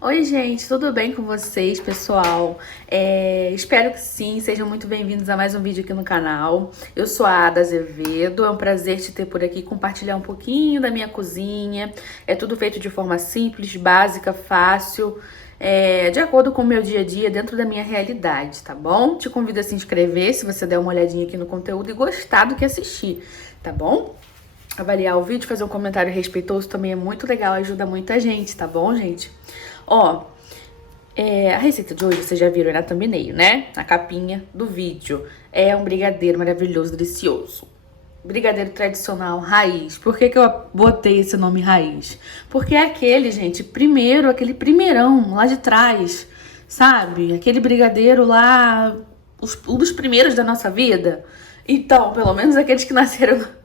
Oi, gente, tudo bem com vocês, pessoal? Espero que sim, sejam muito bem-vindos a mais um vídeo aqui no canal. Eu sou a Ada Azevedo, é um prazer te ter por aqui, compartilhar um pouquinho da minha cozinha. É tudo feito de forma simples, básica, fácil, de acordo com o meu dia a dia, dentro da minha realidade, tá bom? Te convido a se inscrever, se você der uma olhadinha aqui no conteúdo e gostar do que assistir, tá bom? Avaliar o vídeo, fazer um comentário respeitoso também é muito legal, ajuda muita gente, tá bom, gente? Ó, a receita de hoje vocês já viram na thumbnail, né? Na capinha do vídeo. É um brigadeiro maravilhoso, delicioso. Brigadeiro tradicional, raiz. Por que eu botei esse nome raiz? Porque é aquele, gente, aquele primeirão lá de trás, sabe? Aquele brigadeiro lá, um dos primeiros da nossa vida. Então, pelo menos aqueles que nasceram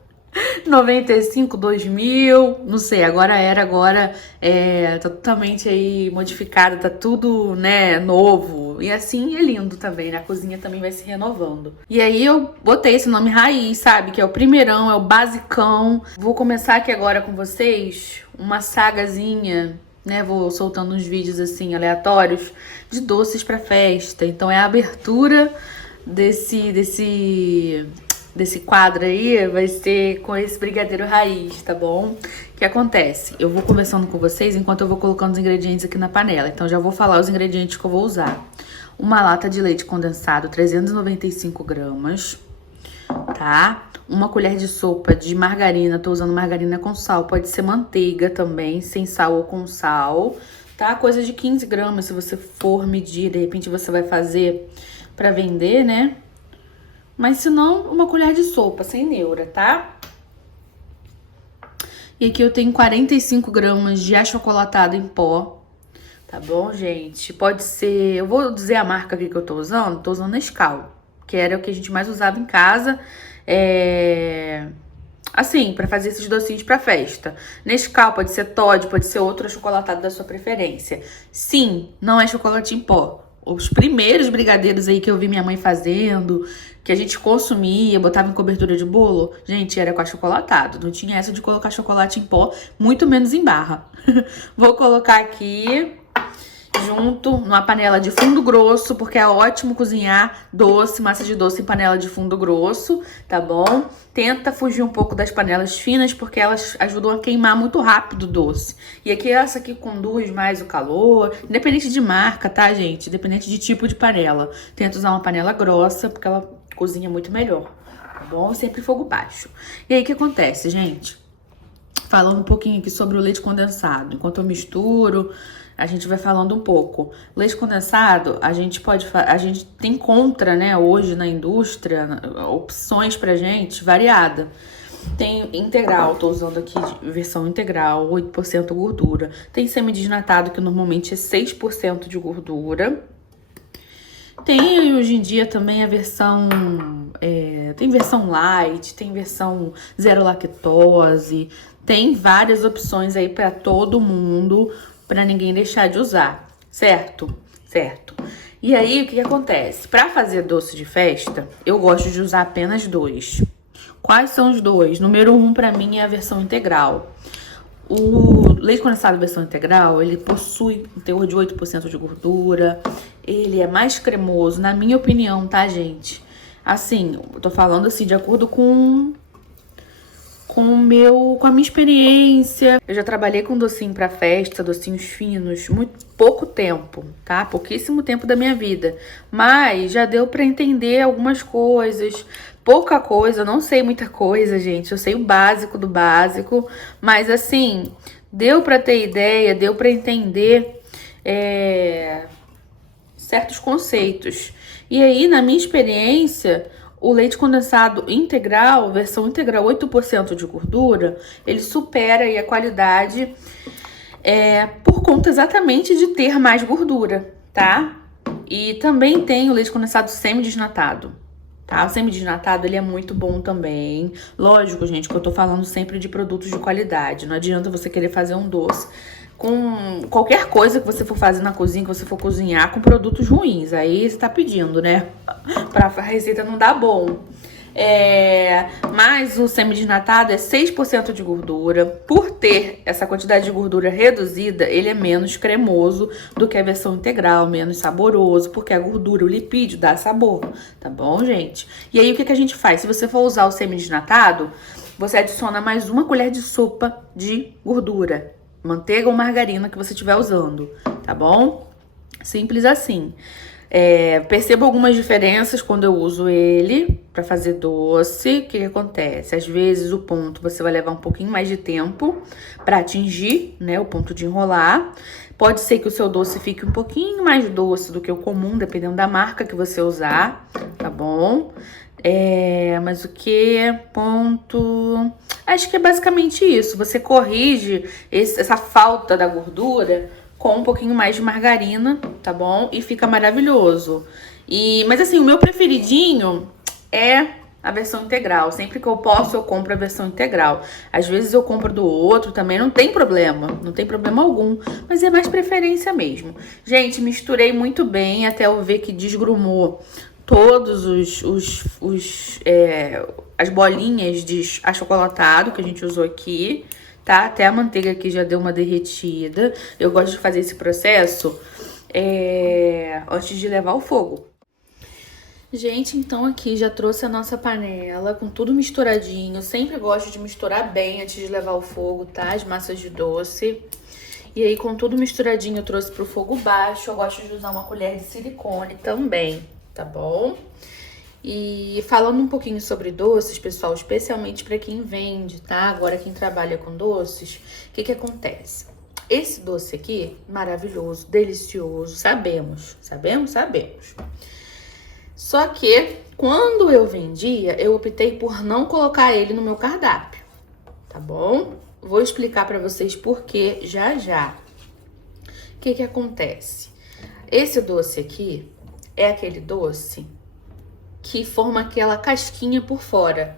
95, 2000, não sei, agora tá totalmente aí modificado, tá tudo, né, novo. E assim é lindo também, né? A cozinha também vai se renovando. E aí eu botei esse nome raiz, sabe? Que é o primeirão, é o basicão. Vou começar aqui agora com vocês uma sagazinha, né? Vou soltando uns vídeos assim aleatórios de doces pra festa. Então é a abertura desse quadro aí vai ser com esse brigadeiro raiz, tá bom? O que acontece? Eu vou conversando com vocês enquanto eu vou colocando os ingredientes aqui na panela. Então já vou falar os ingredientes que eu vou usar. Uma lata de leite condensado, 395 gramas, tá? Uma colher de sopa de margarina, tô usando margarina com sal. Pode ser manteiga também, sem sal ou com sal, tá? Coisa de 15 gramas, se você for medir, de repente você vai fazer pra vender, né? Mas se não, uma colher de sopa, sem neura, tá? E aqui eu tenho 45 gramas de achocolatado em pó. Tá bom, gente? Pode ser... Eu vou dizer a marca aqui que eu tô usando Nescau, que era o que a gente mais usava em casa. Assim, pra fazer esses docinhos pra festa. Nescau, pode ser Toddy, pode ser outro achocolatado da sua preferência. Sim, não é chocolate em pó. Os primeiros brigadeiros aí que eu vi minha mãe fazendo, que a gente consumia, botava em cobertura de bolo, gente, era com achocolatado. Não tinha essa de colocar chocolate em pó, muito menos em barra. Vou colocar aqui junto numa panela de fundo grosso, porque é ótimo cozinhar doce, massa de doce em panela de fundo grosso, tá bom? Tenta fugir um pouco das panelas finas, porque elas ajudam a queimar muito rápido o doce. E aqui essa aqui conduz mais o calor, independente de marca, tá, gente? Independente de tipo de panela. Tenta usar uma panela grossa, porque ela cozinha muito melhor, tá bom? Sempre fogo baixo. E aí, o que acontece, gente? Falando um pouquinho aqui sobre o leite condensado. Enquanto eu misturo, a gente vai falando um pouco. Leite condensado, a gente encontra, né, hoje na indústria, opções pra gente variada. Tem integral, tô usando aqui versão integral, 8% gordura. Tem semidesnatado, que normalmente é 6% de gordura. Tem hoje em dia também a versão, tem versão light, tem versão zero lactose, tem várias opções aí pra todo mundo, pra ninguém deixar de usar, certo? Certo. E aí, o que acontece? Pra fazer doce de festa, eu gosto de usar apenas dois. Quais são os dois? Número 1 pra mim é a versão integral. O leite condensado versão integral, ele possui um teor de 8% de gordura, ele é mais cremoso, na minha opinião, tá, gente? Assim, eu tô falando assim, de acordo com a minha experiência. Eu já trabalhei com docinho pra festa, docinhos finos, muito pouco tempo, tá? Pouquíssimo tempo da minha vida. Mas já deu pra entender algumas coisas, pouca coisa, não sei muita coisa, gente. Eu sei o básico do básico, mas assim, deu pra ter ideia, deu pra entender certos conceitos. E aí, na minha experiência, o leite condensado integral, versão integral 8% de gordura, ele supera aí a qualidade por conta exatamente de ter mais gordura, tá? E também tem o leite condensado semidesnatado, tá? O semidesnatado, ele é muito bom também. Lógico, gente, que eu tô falando sempre de produtos de qualidade. Não adianta você querer fazer um doce com qualquer coisa que você for fazer na cozinha, que você for cozinhar com produtos ruins. Aí você tá pedindo, né? Pra receita não dar bom. Mas o semidesnatado é 6% de gordura. Por ter essa quantidade de gordura reduzida, ele é menos cremoso do que a versão integral, menos saboroso, porque a gordura, o lipídio, dá sabor, tá bom, gente? E aí, o que a gente faz? Se você for usar o semidesnatado, você adiciona mais 1 colher de sopa de gordura, manteiga ou margarina que você estiver usando, tá bom? Simples assim. Percebo algumas diferenças quando eu uso ele para fazer doce. O que acontece? Às vezes o ponto você vai levar um pouquinho mais de tempo para atingir, né, o ponto de enrolar. Pode ser que o seu doce fique um pouquinho mais doce do que o comum, dependendo da marca que você usar, tá bom? Mas o que? Ponto... Acho que é basicamente isso. Você corrige essa falta da gordura com um pouquinho mais de margarina, tá bom? E fica maravilhoso. Mas assim, o meu preferidinho é a versão integral. Sempre que eu posso, eu compro a versão integral. Às vezes eu compro do outro também, não tem problema. Não tem problema algum. Mas é mais preferência mesmo. Gente, misturei muito bem até eu ver que desgrumou todos as bolinhas de achocolatado que a gente usou aqui, tá? Até a manteiga aqui já deu uma derretida. Eu gosto de fazer esse processo antes de levar ao fogo. Gente, então aqui já trouxe a nossa panela com tudo misturadinho. Sempre gosto de misturar bem antes de levar ao fogo, tá? As massas de doce. E aí, com tudo misturadinho, eu trouxe pro fogo baixo. Eu gosto de usar uma colher de silicone também, tá bom? E falando um pouquinho sobre doces, pessoal, especialmente para quem vende, tá? Agora quem trabalha com doces, o que acontece? Esse doce aqui, maravilhoso, delicioso, sabemos. Só que, quando eu vendia, eu optei por não colocar ele no meu cardápio, tá bom? Vou explicar para vocês por quê já. O que acontece? Esse doce aqui é aquele doce que forma aquela casquinha por fora.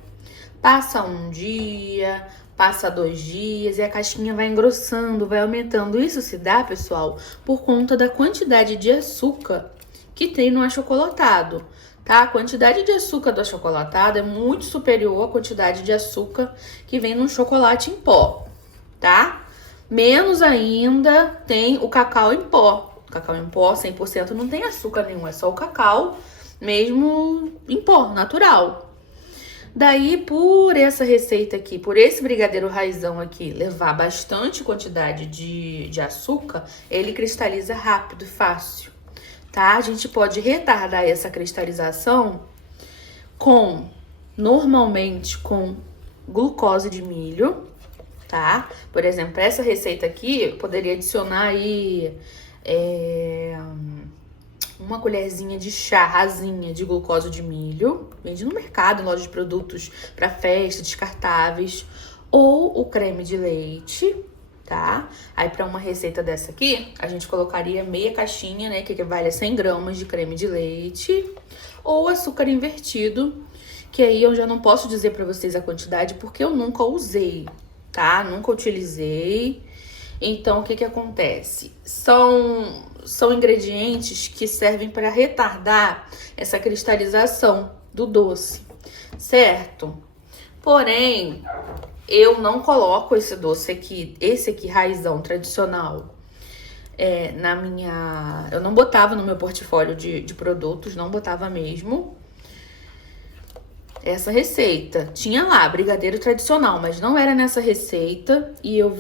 Passa um dia, passa 2 dias e a casquinha vai engrossando, vai aumentando. Isso se dá, pessoal, por conta da quantidade de açúcar que tem no achocolatado, tá? A quantidade de açúcar do achocolatado é muito superior à quantidade de açúcar que vem no chocolate em pó, tá? Menos ainda tem o cacau em pó. O cacau em pó, 100%, não tem açúcar nenhum, é só o cacau mesmo em pó, natural. Daí, por essa receita aqui, por esse brigadeiro raizão aqui, levar bastante quantidade de açúcar, ele cristaliza rápido e fácil, tá? A gente pode retardar essa cristalização normalmente com glucose de milho, tá? Por exemplo, para essa receita aqui, eu poderia adicionar aí 1 colherzinha de chá rasinha de glucose de milho, vende no mercado, em loja de produtos para festa, descartáveis, ou o creme de leite, tá? Aí para uma receita dessa aqui, a gente colocaria meia caixinha, né, que equivale a 100 gramas de creme de leite, ou açúcar invertido, que aí eu já não posso dizer para vocês a quantidade porque eu nunca usei, tá? Nunca utilizei. Então, o que acontece? São ingredientes que servem para retardar essa cristalização do doce, certo? Porém, eu não coloco esse doce aqui, esse aqui raizão tradicional, eu não botava no meu portfólio de produtos, não botava mesmo. Essa receita tinha lá, brigadeiro tradicional, mas não era nessa receita. E eu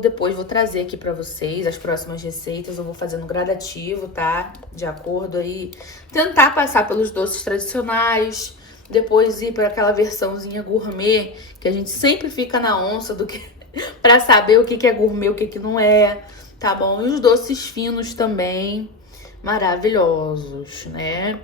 depois vou trazer aqui pra vocês as próximas receitas. Eu vou fazendo gradativo, tá? De acordo aí. Tentar passar pelos doces tradicionais, depois ir para aquela versãozinha gourmet, que a gente sempre fica na onça pra saber o que é gourmet, o que não é, tá bom? E os doces finos também, maravilhosos, né?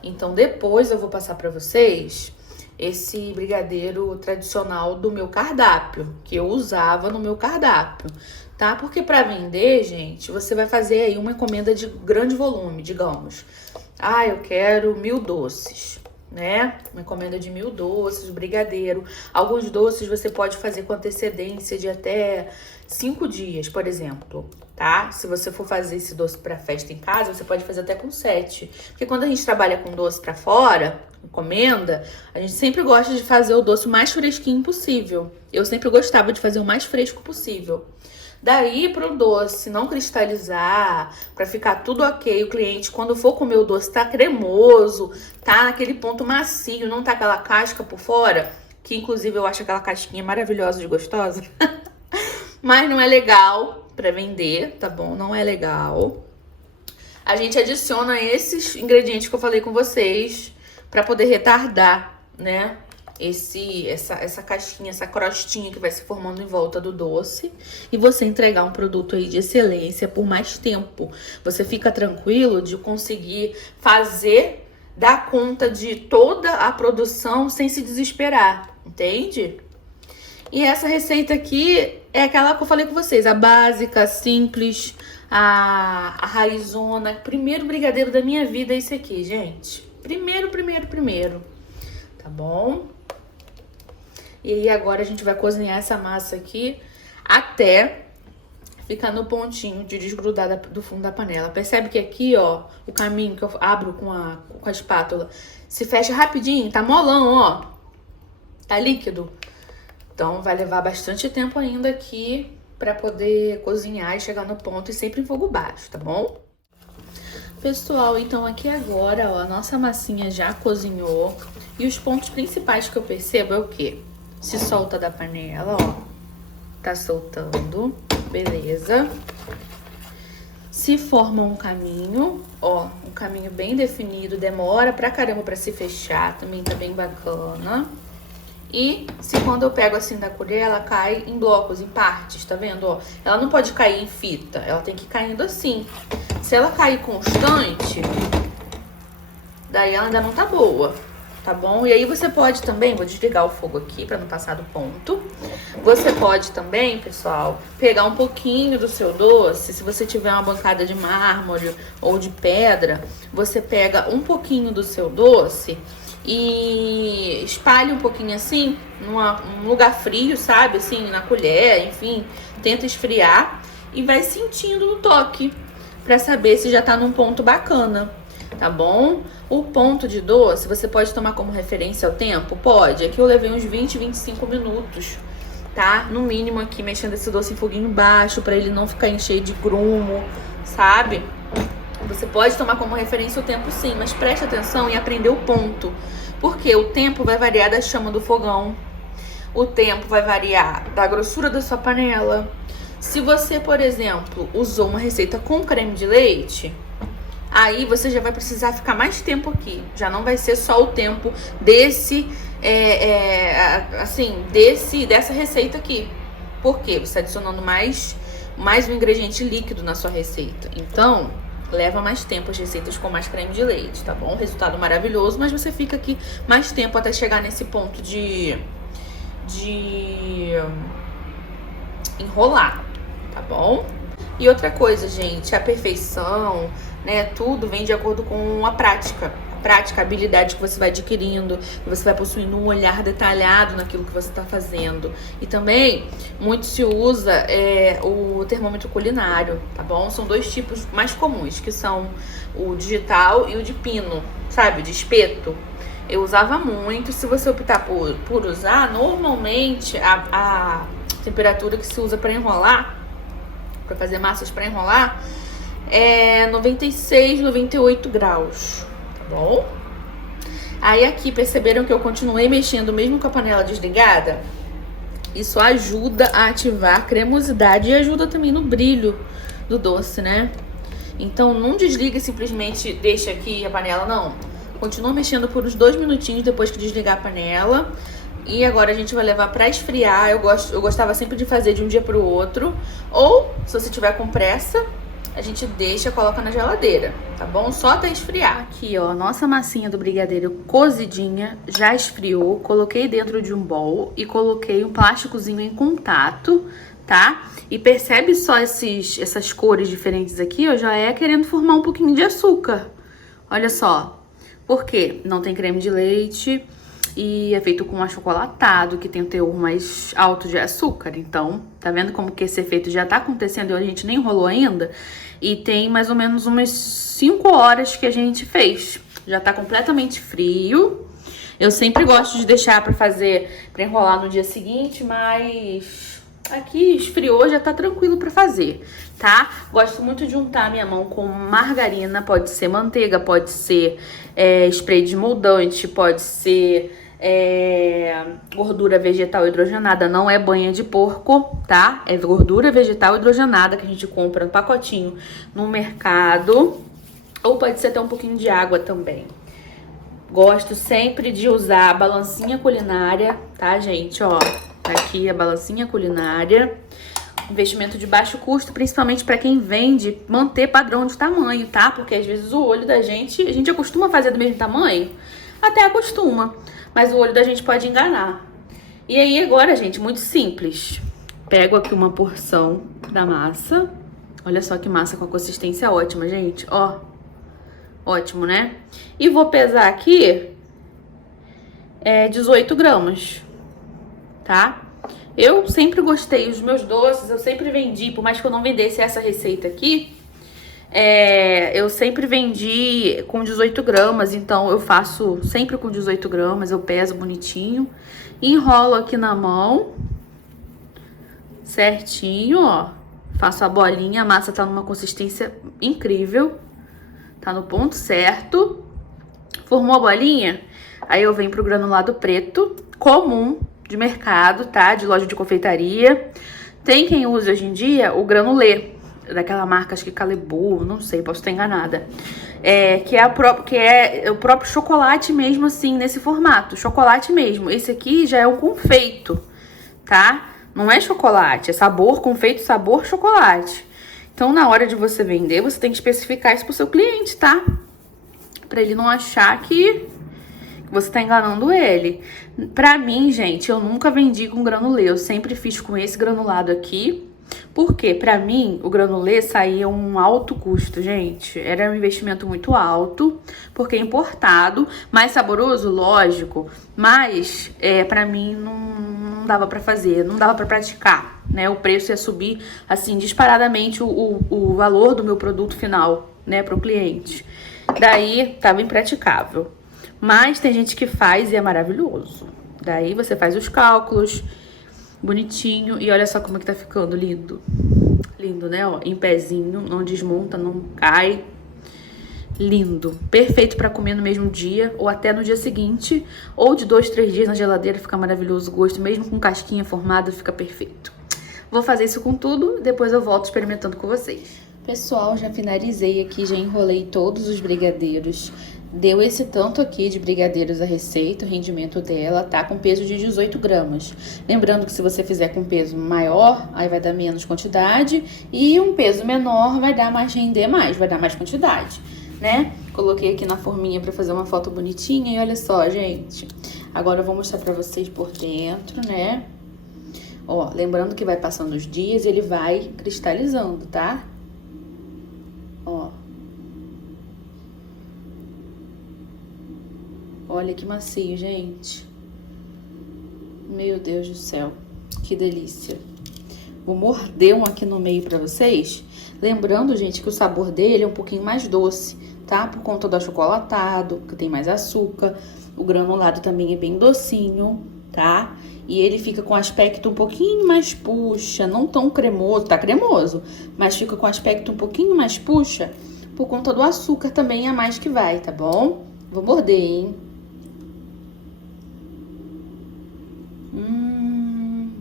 Então, depois eu vou passar pra vocês esse brigadeiro tradicional do meu cardápio, que eu usava no meu cardápio, tá? Porque pra vender, gente, você vai fazer aí uma encomenda de grande volume, digamos. Ah, eu quero 1000 doces, né? Uma encomenda de 1000 doces, brigadeiro. Alguns doces você pode fazer com antecedência de até 5 dias, por exemplo, tá? Se você for fazer esse doce pra festa em casa, você pode fazer até com 7. Porque quando a gente trabalha com doce pra fora, encomenda, a gente sempre gosta de fazer o doce o mais fresquinho possível. Eu sempre gostava de fazer o mais fresco possível. Daí, pro doce não cristalizar, pra ficar tudo ok, o cliente, quando for comer o doce, tá cremoso, tá naquele ponto macio, não tá aquela casca por fora, que inclusive eu acho aquela casquinha maravilhosa e gostosa, mas não é legal pra vender, tá bom? Não é legal. A gente adiciona esses ingredientes que eu falei com vocês pra poder retardar, né? Essa casquinha, essa crostinha que vai se formando em volta do doce e você entregar um produto aí de excelência por mais tempo. Você fica tranquilo de conseguir fazer, dar conta de toda a produção sem se desesperar, entende? E essa receita aqui é aquela que eu falei com vocês, a básica, simples, a raizona. Primeiro brigadeiro da minha vida é esse aqui, gente. Primeiro. Tá bom? E aí agora a gente vai cozinhar essa massa aqui até ficar no pontinho de desgrudar do fundo da panela. Percebe que aqui, ó, o caminho que eu abro com a espátula se fecha rapidinho, tá molão, ó. Tá líquido. Então vai levar bastante tempo ainda aqui pra poder cozinhar e chegar no ponto e sempre em fogo baixo, tá bom? Pessoal, então aqui agora, ó, a nossa massinha já cozinhou. E os pontos principais que eu percebo é o quê? Se solta da panela, ó. Tá soltando, beleza. Se forma um caminho, ó, um caminho bem definido, demora pra caramba pra se fechar, também tá bem bacana. E se quando eu pego assim da colher, ela cai em blocos, em partes, tá vendo, ó? Ela não pode cair em fita, ela tem que ir caindo assim. Se ela cair constante, daí ela ainda não tá boa, tá bom? E aí você pode também, vou desligar o fogo aqui pra não passar do ponto. Você pode também, pessoal, pegar um pouquinho do seu doce, se você tiver uma bancada de mármore ou de pedra, você pega um pouquinho do seu doce e espalha um pouquinho assim, num lugar frio, sabe? Assim, na colher, enfim, tenta esfriar e vai sentindo no toque pra saber se já tá num ponto bacana, tá bom? O ponto de doce, você pode tomar como referência o tempo? Pode. Aqui eu levei uns 20, 25 minutos, tá? No mínimo aqui, mexendo esse doce em foguinho baixo pra ele não ficar cheio de grumo, sabe? Você pode tomar como referência o tempo sim, mas preste atenção em aprender o ponto. Porque o tempo vai variar da chama do fogão. O tempo vai variar da grossura da sua panela. Se você, por exemplo, usou uma receita com creme de leite, aí você já vai precisar ficar mais tempo aqui. Já não vai ser só o tempo dessa receita aqui. Por quê? Você está adicionando mais um ingrediente líquido na sua receita. Então, leva mais tempo as receitas com mais creme de leite, tá bom? Resultado maravilhoso, mas você fica aqui mais tempo até chegar nesse ponto de enrolar, tá bom? E outra coisa, gente, a perfeição, né, tudo vem de acordo com a prática, a habilidade que você vai adquirindo, que você vai possuindo um olhar detalhado naquilo que você está fazendo. E também, muito se usa o termômetro culinário, tá bom? São dois tipos mais comuns, que são o digital e o de pino, sabe? O de espeto. Eu usava muito. Se você optar por usar, normalmente a temperatura que se usa para enrolar, para fazer massas para enrolar, é 96, 98 graus. Bom, aí aqui perceberam que eu continuei mexendo mesmo com a panela desligada? Isso ajuda a ativar a cremosidade e ajuda também no brilho do doce, né? Então não desliga e simplesmente deixa aqui a panela, não. Continua mexendo por uns 2 minutinhos depois que desligar a panela. E agora a gente vai levar pra esfriar. Eu gostava sempre de fazer de um dia pro outro. Ou, se você tiver com pressa, a gente deixa, coloca na geladeira, tá bom? Só até esfriar. Aqui, ó, nossa massinha do brigadeiro cozidinha, já esfriou. Coloquei dentro de um bowl e coloquei um plásticozinho em contato, tá? E percebe só essas cores diferentes aqui, ó, já é querendo formar um pouquinho de açúcar. Olha só. Por quê? Não tem creme de leite e é feito com achocolatado, que tem um teor mais alto de açúcar. Então, tá vendo como que esse efeito já tá acontecendo e a gente nem enrolou ainda? E tem mais ou menos umas 5 horas que a gente fez. Já tá completamente frio. Eu sempre gosto de deixar pra fazer, pra enrolar no dia seguinte, mas aqui esfriou, já tá tranquilo pra fazer, tá? Gosto muito de untar a minha mão com margarina, pode ser manteiga, pode ser spray desmoldante, pode ser gordura vegetal hidrogenada, não é banha de porco, tá? É gordura vegetal hidrogenada que a gente compra no pacotinho no mercado, ou pode ser até um pouquinho de água também. Gosto sempre de usar a balancinha culinária, tá, gente? Ó, aqui a balancinha culinária. Investimento de baixo custo, principalmente para quem vende, manter padrão de tamanho, tá? Porque às vezes o olho da gente, a gente acostuma fazer do mesmo tamanho, até acostuma, mas o olho da gente pode enganar. E aí agora, gente, muito simples. Pego aqui uma porção da massa. Olha só que massa com a consistência ótima, gente, ó. Ótimo, né? E vou pesar aqui 18 gramas, tá? Eu sempre gostei dos meus doces, eu sempre vendi, por mais que eu não vendesse essa receita aqui, eu sempre vendi com 18 gramas, então eu faço sempre com 18 gramas, eu peso bonitinho, enrolo aqui na mão, certinho, ó. Faço a bolinha, a massa tá numa consistência incrível. Tá no ponto certo. Formou a bolinha? Aí eu venho pro granulado preto, comum, de mercado, tá? De loja de confeitaria. Tem quem use hoje em dia o granulê, daquela marca, acho que Calebo, não sei, posso estar enganada. Que é o próprio chocolate mesmo, assim, nesse formato. Chocolate mesmo. Esse aqui já é um confeito, tá? Não é chocolate, é sabor, confeito, sabor, chocolate. Então, na hora de você vender, você tem que especificar isso pro seu cliente, tá? Pra ele não achar que você tá enganando ele. Pra mim, gente, eu nunca vendi com granulê. Eu sempre fiz com esse granulado aqui. Porque, pra mim, o granulê saía um alto custo, gente. Era um investimento muito alto, porque é importado. Mais saboroso, lógico. Mas, pra mim, não dava pra fazer, não dava pra praticar, né? O preço ia subir, assim, disparadamente o valor do meu produto final, né, pro cliente. Daí, tava impraticável. Mas tem gente que faz e é maravilhoso. Daí, você faz os cálculos, bonitinho, e olha só como é que tá ficando lindo. Lindo, né? Ó, em pezinho, não desmonta, não cai. Lindo. Perfeito pra comer no mesmo dia, ou até no dia seguinte, ou de 2, 3 dias na geladeira, fica maravilhoso o gosto. Mesmo com casquinha formada, fica perfeito. Vou fazer isso com tudo, depois eu volto experimentando com vocês. Pessoal, já finalizei aqui, já enrolei todos os brigadeiros. Deu esse tanto aqui de brigadeiros a receita, o rendimento dela tá com peso de 18 gramas. Lembrando que se você fizer com peso maior, aí vai dar menos quantidade, e um peso menor vai dar mais render mais, vai dar mais quantidade, né? Coloquei aqui na forminha pra fazer uma foto bonitinha e olha só, gente. Agora eu vou mostrar pra vocês por dentro, né? Ó, lembrando que vai passando os dias, ele vai cristalizando, tá? Ó. Olha que macio, gente. Meu Deus do céu. Que delícia. Vou morder um aqui no meio pra vocês. Lembrando, gente, que o sabor dele é um pouquinho mais doce, tá? Por conta do achocolatado, que tem mais açúcar. O granulado também é bem docinho, tá? E ele fica com aspecto um pouquinho mais puxa, não tão cremoso, tá cremoso, mas fica com aspecto um pouquinho mais puxa, por conta do açúcar também a mais que vai, tá bom? Vou morder, hein?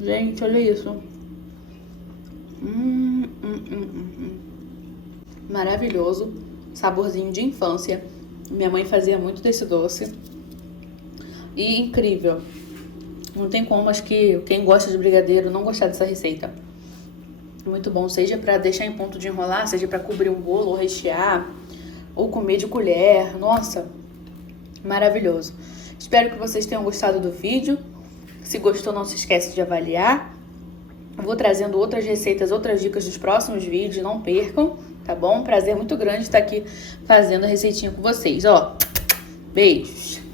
Gente, olha isso. Maravilhoso. Saborzinho de infância. Minha mãe fazia muito desse doce. E incrível. Não tem como, acho que quem gosta de brigadeiro não gostar dessa receita. Muito bom, seja pra deixar em ponto de enrolar, seja pra cobrir um bolo ou rechear, ou comer de colher. Nossa, maravilhoso. Espero que vocês tenham gostado do vídeo. Se gostou, não se esquece de avaliar. Eu vou trazendo outras receitas, outras dicas dos próximos vídeos, não percam, tá bom? Prazer muito grande estar aqui fazendo a receitinha com vocês, ó. Beijos!